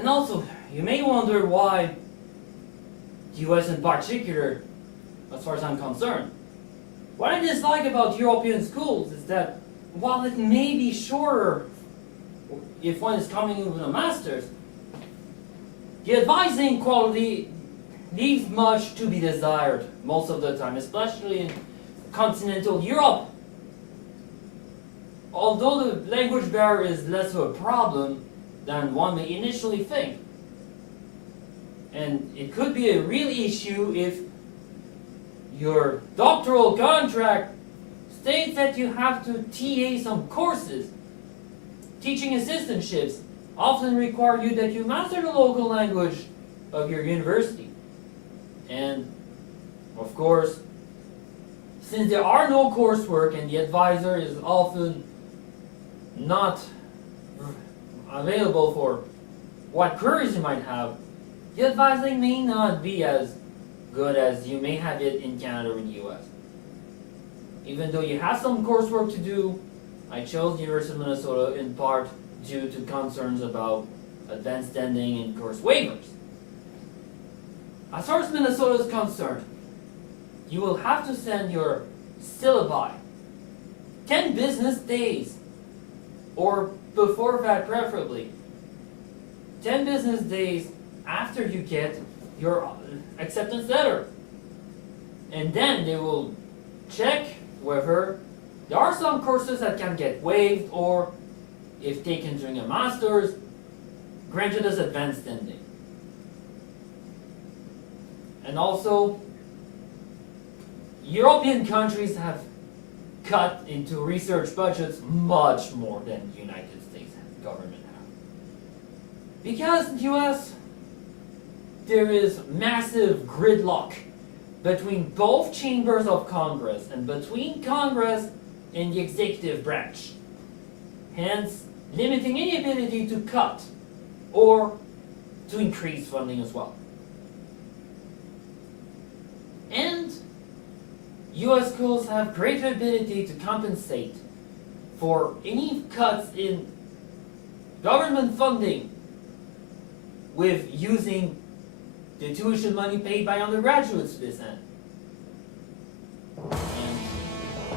And also, you may wonder why the US in particular, as far as I'm concerned. What I dislike about European schools is that while it may be shorter if one is coming in with a master's, the advising quality leaves much to be desired most of the time, especially in continental Europe. Although the language barrier is less of a problem than one may initially think. And it could be a real issue if your doctoral contract states that you have to TA some courses. Teaching assistantships often require you that you master the local language of your university. And of course, since there are no coursework and the advisor is often not available for what queries you might have, the advising may not be as good as you may have it in Canada or in the US. Even though you have some coursework to do, I chose the University of Minnesota in part due to concerns about advanced standing and course waivers. As far as Minnesota is concerned, you will have to send your syllabi 10 business days, or before that preferably, 10 business days after you get your acceptance letter. And then they will check whether there are some courses that can get waived, or if taken during a master's, granted as advanced standing. And also, European countries have cut into research budgets much more than the United States government have. Because in the US, there is massive gridlock between both chambers of Congress and between Congress and the executive branch, hence limiting any ability to cut or to increase funding as well. And US schools have greater ability to compensate for any cuts in government funding with using the tuition money paid by undergraduates to this end. And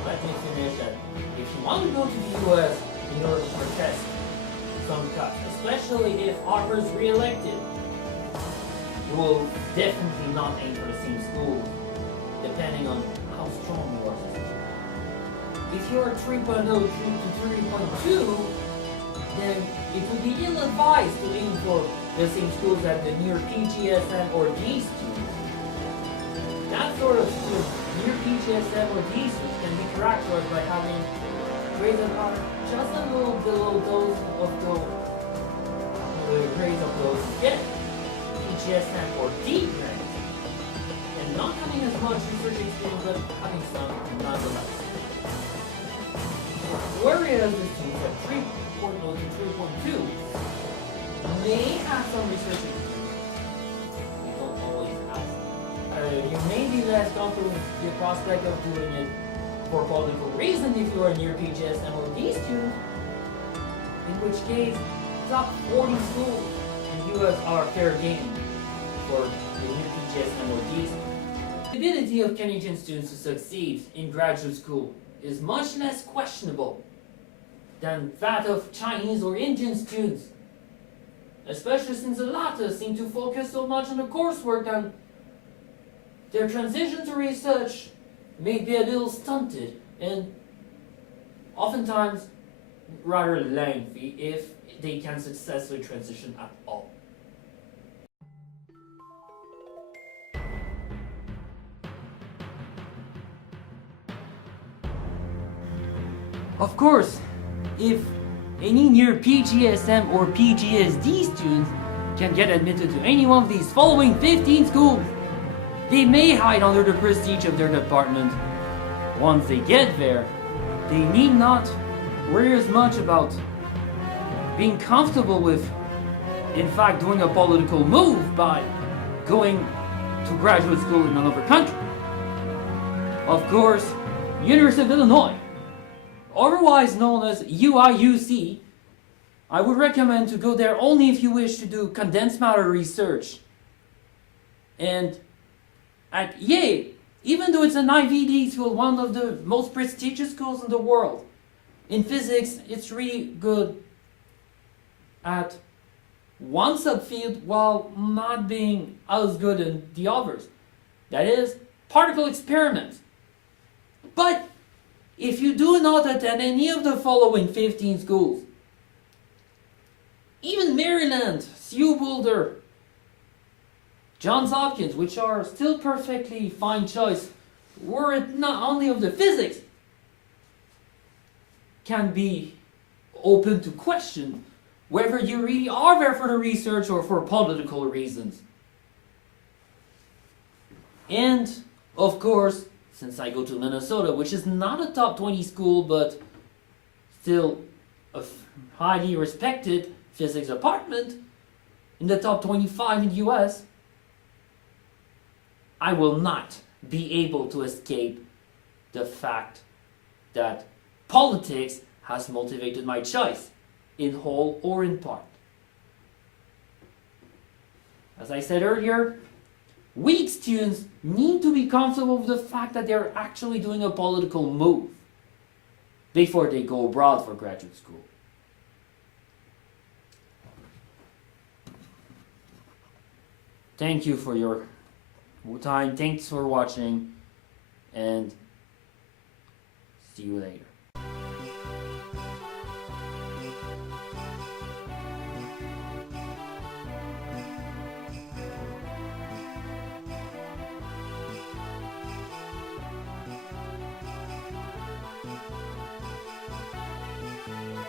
let me finish that. If you want to go to the US in order to protest some cuts, especially if Harper's re-elected, you will definitely not aim for the same school, depending on how strong you are. If you're 3.0 to 3.2, then it would be ill-advised to aim for the same schools as the near-PGS or D students. That sort of student, near-PGS or D students, can be characterized by having grades that are just a little below those of the grades of those who get PGS or D grades, and not having as much research experience, but having some nonetheless. Whereas the students at 3.0 to 3.2 may have some research experience. We don't always have. You may be less comfortable with the prospect of doing it for political reasons if you are near PGS MOD student, in which case top 40 schools in the US are fair game for the near PGS MOD student. The ability of Canadian students to succeed in graduate school is much less questionable than that of Chinese or Indian students, especially since the latter seem to focus so much on the coursework that their transition to research may be a little stunted and oftentimes rather lengthy if they can successfully transition at all. Of course, if any near PGSM or PGSD students can get admitted to any one of these following 15 schools, they may hide under the prestige of their department. Once they get there, they need not worry as much about being comfortable with, in fact, doing a political move by going to graduate school in another country. Of course, University of Illinois, otherwise known as UIUC, I would recommend to go there only if you wish to do condensed matter research. And at Yale, even though it's an IVD school, one of the most prestigious schools in the world, in physics, it's really good at one subfield while not being as good in the others. That is, particle experiments. But if you do not attend any of the following 15 schools, even Maryland, CU Boulder, Johns Hopkins, which are still perfectly fine choice, were it not only of the physics, can be open to question whether you really are there for the research or for political reasons. And, of course, since I go to Minnesota, which is not a top 20 school, but still a highly respected physics department, in the top 25 in the US, I will not be able to escape the fact that politics has motivated my choice, in whole or in part. As I said earlier, weak students need to be comfortable with the fact that they're actually doing a political move before they go abroad for graduate school. Thank you for your time. Thanks for watching, and see you later.